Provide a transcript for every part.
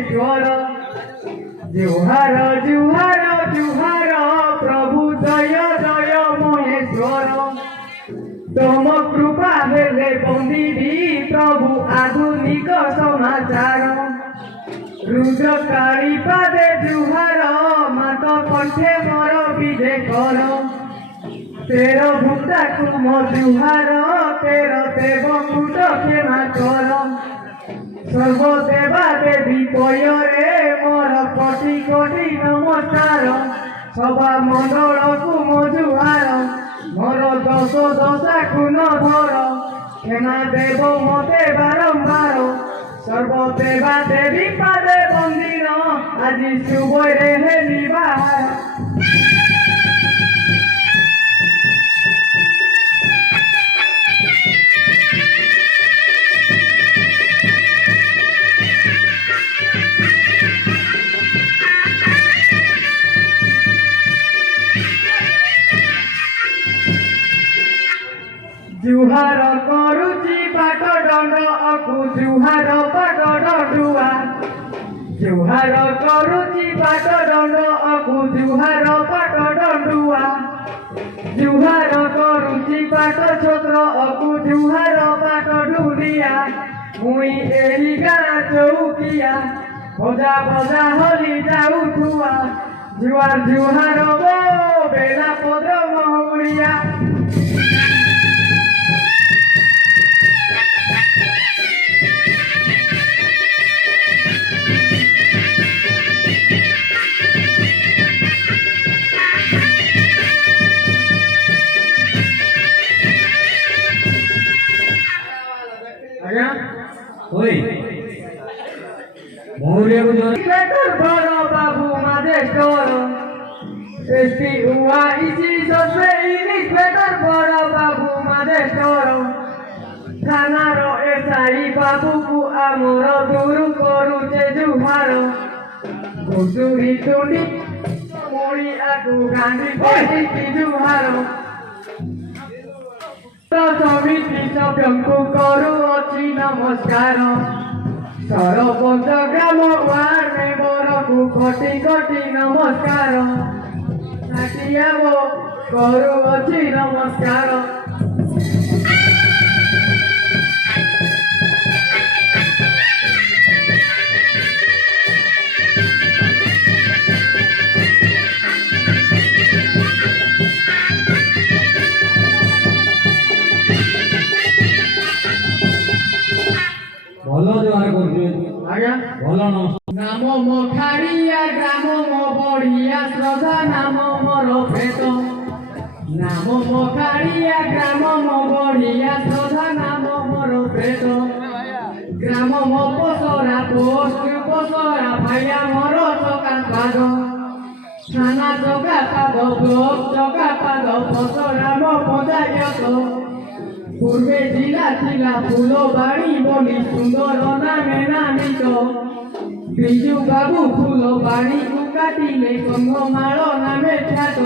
महेश्वर जुहार जुहार जुहार प्रभु जय जय महेश्वर तुम कृपा हेले बंदी प्रभु आधुनिक समाचार रुद्र काली पादे जुहार मात कंठे मोर विजय कर तेर भूता तुम जुहार तेर देव कूट क्षमा कर सर्वदेवा देवी पयरे मोर कोटि कोटि नमस्कार सभा मंडल को मो जुहार मोर दश दशा कुन धर क्षमा देव मते बारंबार सर्वदेवा देवी पादे बंदिन आज शुभ रे निबार जुहार करुची पाट दंड अकु जुहार पाट दंडुआ जुहार करुची पाट दंड अकु जुहार पाट दंडुआ जुहार करुची पाट छत्र अकु जुहार पाट ढुलिया मुई एही गाँ चौकिया बजा बजा हली जाउथुआ जुहार जुहार गो बेला पद महुरिया बड़ बाबू मादेश्वर एसपी हुआ इसी सबसे इन्स्पेक्टर बड़ बाबू मादेश्वर थानार एसआई बाबू को आमर दूर करुचे जुहार घुसुरी तुंडी मोड़ी आगु गांधी पड़ी जुहार समिति सभ्यଙ୍କୁ କରୁଅଛି ନମସ୍କାର सरपंच ग्राम वार्ड मेंबर को कोटि कोटि नमस्कार साटिया वो करुअछि नमस्कार नाम मो खाड़िया ग्राम मो बढ़िया श्रद्धा नाम मोर पेट नाम मो खाड़िया ग्राम मो बढ़िया श्रद्धा नाम मोर पेट ग्राम मो पसरा पोस्ट पसरा भाइया मोर चका पाद थाना चका पाद ब्लॉक चका पाद पसरा मो पंचायत पूर्वे जिला थिला फुलबाणी बोली सुंदर नामे नामित बिजू बाबू फुलबाणी को काटिले कंधमाल नामे ख्यात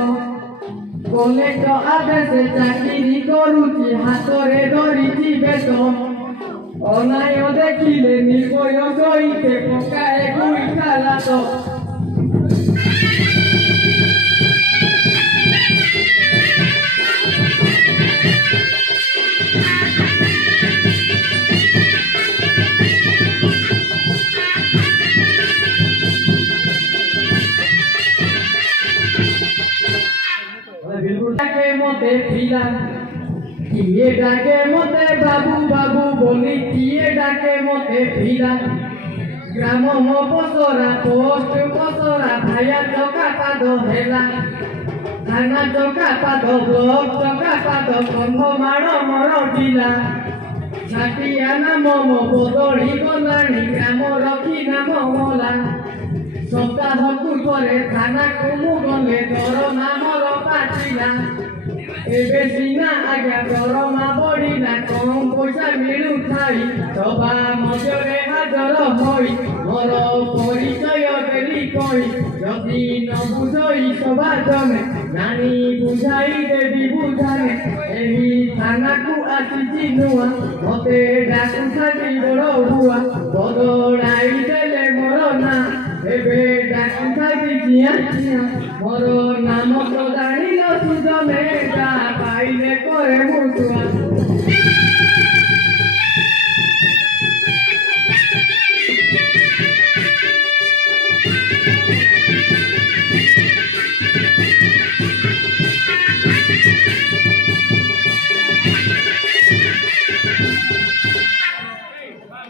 कलेक्टर आदेश चाकरी करुची हाथरे धरिची बेत अनाय देखिले निर्भय सहिते पकाए गुईठा लात मते फिला किए डाके मते बाबू बाबू बोली किए डाके मते फिला ग्राम मो पसरा पोस्ट पसरा भाया चका पाद हेला थाना चका पाद ब्लॉक चका पाद कंधमाल मोर जिला छाटिया नाम मो बदली गलाणी ग्राम रखी नाम मला सप्ताहकु थरे थाना को मु गले दरमा मोर पाचिला एबे सिना आज्ञा दरमा बढ़िला कम पैसा मिलू थाई सभा मध्यरे हाजर होई मोर परिचय देली कही जदि न बुझई सभा जमे नानी बुझाई देवी बुझाने एही थाना को आसीची नुआ मते डाकु खाली बड़ हुआ बदलाई देले मोर ना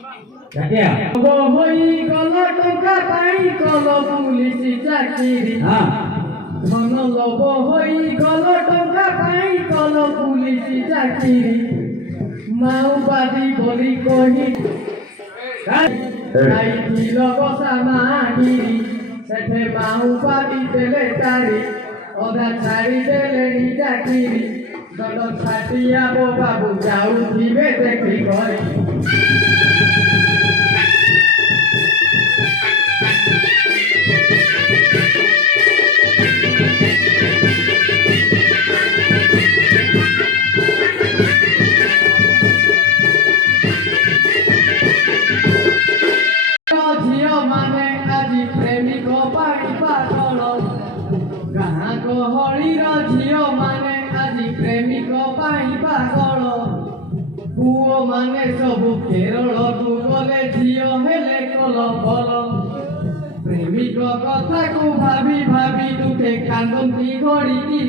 ଜାତିଆ ହୋଇଗଲ ଟଙ୍କା ପାଇଁ କଲ ପୁଲିସ ଚାକିରି ଧନ ଲୋଭ ହୋଇଗଲ ଟଙ୍କା ପାଇଁ କଲ ପୁଲିସ ଚାକିରି ମାଓବାଦୀ ବୋଲି କହି ଯାଇଥିଲ ବସା ମାଗିରି ସେଠେ ମାଓବାଦୀ ଦେଲେ ତାରି ଅଧା ଛାଡ଼ି ଦେଲେଣି ଚାକିରି ଦଣ୍ଡ ଛାଟିଆ ବାବୁ ଯାଉଥିବେ ଦେଖି କରି ଝିଅ ମାନେ ଆଜି ପ୍ରେମିକ ପାଇଁ ପାଗଳ ଗାଁ ଗହଳିର ଝିଅ ମାନେ ଆଜି ପ୍ରେମିକ ପାଇଁ ପାଗଳ ପୁଅ ମାନେ ସବୁ କେରଳକୁ ଗଲେ ଝିଅ ହେଲେ କଲ ଭଲ ପ୍ରେମିକ କଥାକୁ ଭାବି ଭାବି ଦୁଃଖେ କାନ୍ଦନ୍ତି ଘଡ଼ିକି